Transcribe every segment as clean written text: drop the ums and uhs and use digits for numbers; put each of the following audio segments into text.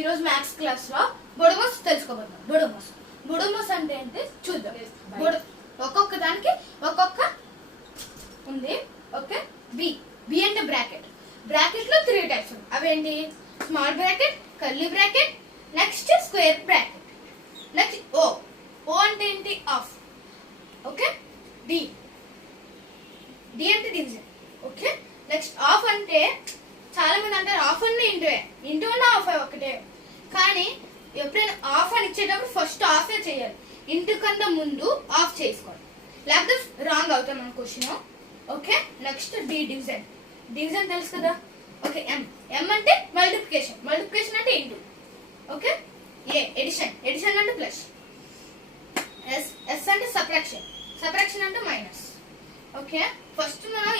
ఈరోజు maths class లో బొడమోస్ తెలుసుకోబోతున్నాం. బొడమోస్ అంటే ఏంటి చూద్దాం. ఒక్కొక్క దానికి ఒక్కొక్క ఉంది. ఓకే, బి అంటే బ్రాకెట్. బ్రాకెట్ లో 3 టైప్స్ ఉన్నాయి. అవేంటి? Small bracket, curly bracket, next square bracket, next O అంటే ఏంటి? ఆఫ్. ఓకే, డి అంటే డివిజన్. ఓకే, నెక్స్ట్ ఆఫ్ అంటే చాలా మంది అంటారు ఆఫ్ అన్న ఇంటూ అన్న ఆఫ్ ఒకటే, కానీ ఎప్పుడైనా ఆఫ్ అని ఇచ్చేటప్పుడు ఫస్ట్ ఆఫే చేయాలి. ఇంటూ కన్నా ముందు ఆఫ్ చేసుకోవాలి, లేకపోతే రాంగ్ అవుతాం మన క్వశ్చన్. ఓకే, నెక్స్ట్ డివిజన్ తెలుసు కదా. ఓకే, ఎం అంటే మల్టిప్లికేషన్ అంటే ఇంటూ. ఓకే, ఎడిషన్ అంటే ప్లస్. ఎస్ అంటే సబ్ట్రాక్షన్ అంటే మైనస్. ఓకే, ఫస్ట్ మనం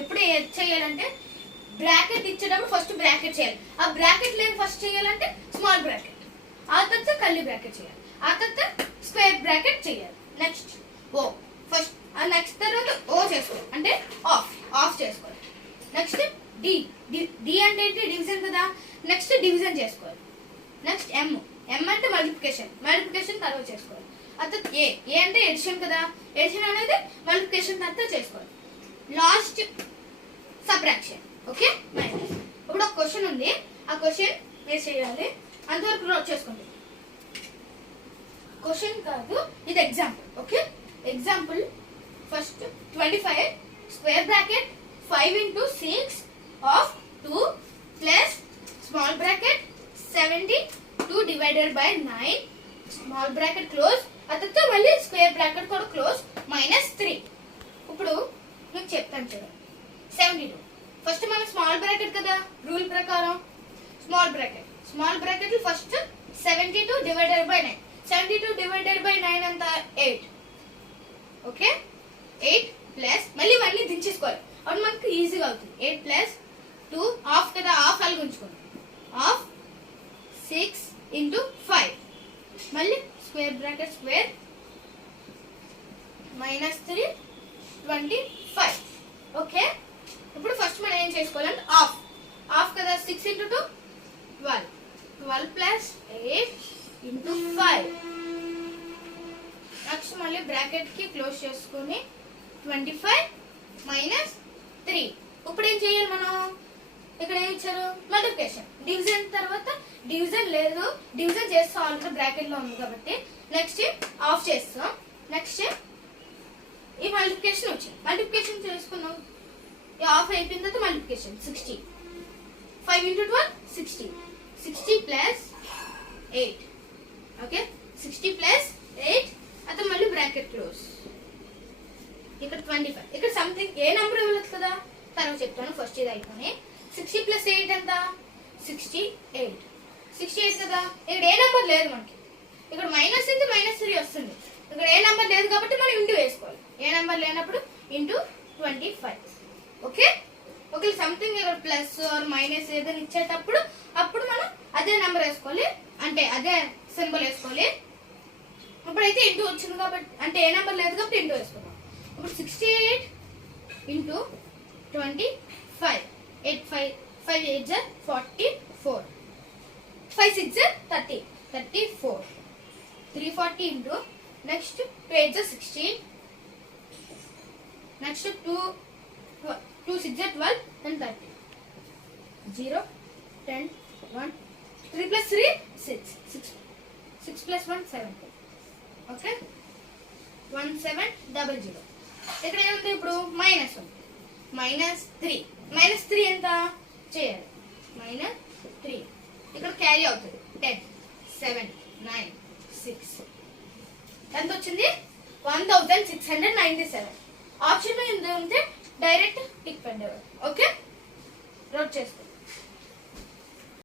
ఎప్పుడు చేయాలంటే బ్రాకెట్ ఇచ్చేటప్పుడు ఫస్ట్ బ్రాకెట్ చేయాలి. ఆ బ్రాకెట్ లేని ఫస్ట్ చేయాలంటే స్మాల్ బ్రాకెట్, ఆ తర్వాత కర్లీ బ్రాకెట్ చేయాలి, ఆ తర్వాత స్క్వేర్ బ్రాకెట్ చేయాలి. నెక్స్ట్ ఓ ఫస్ట్, నెక్స్ట్ తర్వాత ఓ చేసుకోవాలి అంటే ఆఫ్ చేసుకోవాలి. నెక్స్ట్ డి అంటే ఏంటి? డివిజన్ కదా. నెక్స్ట్ డివిజన్ చేసుకోవాలి. నెక్స్ట్ ఎం అంటే మల్టిప్లికేషన్ తర్వాత చేసుకోవాలి. తర్వాత ఏ అంటే ఎడిషన్ కదా. ఎడిషన్ అనేది మల్టిప్లికేషన్ తర్వాత చేసుకోవాలి. Last subtraction. Okay, minus. ఇప్పుడు ఒక క్వశ్చన్ ఉంది, ఆ క్వశ్చన్ మీరు చేయాలి. అంతవరకు నోట్ చేసుకోండి. క్వశ్చన్ కాదు, ఇది example. Okay, example first 25 square bracket 5 into 6 of 2 plus small bracket 72 divided by 9 small bracket close, అదంతా మళ్ళీ స్క్వేర్ బ్రాకెట్ కూడా క్లోజ్, -3. ఇప్పుడు నేను చెప్తాను చూడండి. 72 ఫస్ట్ మనం స్మాల్ బ్రాకెట్ కదా, రూల్ ప్రకారం small bracket first 72 divided by 9. 72 divided by 9 అంత 8. ఓకే, 8 ప్లస్ మళ్ళీ ఇవన్నీ దించేసుకోవాలి. అప్పుడు మనకు ఈజీగా అవుతుంది. 8 ప్లస్ 2 ఆఫ్ కదా, ఆఫ్ అలాగే ఉంచుకోండి. ఆఫ్ 6 into 5 మళ్ళీ స్క్వేర్ బ్రాకెట్ స్క్వేర్ -3 25. ఓకే, ఇప్పుడు ఫస్ట్ మనం ఏం చేసుకోవాలంటే ఆఫ్ కదా. 6 into 2 12 ప్లస్ 8 into 5. నెక్స్ట్ మళ్ళీ బ్రాకెట్ కి క్లోజ్ చేసుకొని 25 -3. ఇప్పుడు ఏం చేయాలి మనం? ఇక్కడ ఏం ఇచ్చారు? మల్టిప్లికేషన్. డివిజన్ తర్వాత డివిజన్ లేదు, డివిజన్ చేస్తాం ఆల్రెడీ బ్రాకెట్ లో ఉంది కాబట్టి. నెక్స్ట్ ఆఫ్ చేస్తాం. నెక్స్ట్ ఈ మల్టిప్లికేషన్ వచ్చింది, మల్టిప్లికేషన్ చేసుకున్నాం. ఆఫ్ అయిపోయిన తర్వాత multiplication 60 5 into 12 60 plus 8. Okay, 60 plus 8 అయితే మళ్ళీ బ్రాకెట్ క్లోజ్. ఇక్కడ 25. ఇక్కడ సంథింగ్ ఏ నెంబర్ ఇవ్వలేదు కదా, తర్వాత చెప్తాను. ఫస్ట్ ఇది అయిపోయి 60 ప్లస్ 8 ఎంత? 68 కదా. ఇక్కడ ఏ నెంబర్ లేదు మనకి. ఇక్కడ -3 వస్తుంది. ఇక్కడ ఏ నెంబర్ లేదు కాబట్టి మనం ఇంటూ వేసుకోవాలి. ఏ నెంబర్ లేనప్పుడు ఇంటూ 25. ఓకే, ఒకవేళ సంథింగ్ ఇక్కడ ప్లస్ ఆర్ మైనస్ ఏదైనా ఇచ్చేటప్పుడు అప్పుడు మనం అదే నెంబర్ వేసుకోవాలి, అంటే అదే సింబల్ వేసుకోవాలి. ఇప్పుడైతే ఇంటూ వచ్చింది కాబట్టి, అంటే ఏ నెంబర్ లేదు కాబట్టి ఇంటూ వేసుకున్నాం. ఇప్పుడు 68 into 25. 5 8 44, 5 6 30 34. 340 into next 2 8 16. Next 2 6 12 and 30. 0 10 1 3 plus 3 6 plus 1 7. Okay, 1700. ఇక్కడ ఏముంది? ఇప్పుడు మైనస్ ఉంది, -3 ఎంత చేయాలి? -3. ఇక్కడ క్యారీ అవుతుంది. 10 7 9 6 ఎంత వచ్చింది? 1697. ఆప్షన్ లో ఉంటే డైరెక్ట్ టిక్ పెట్టేవారు. ఓకే, నోట్ చేసుకోండి.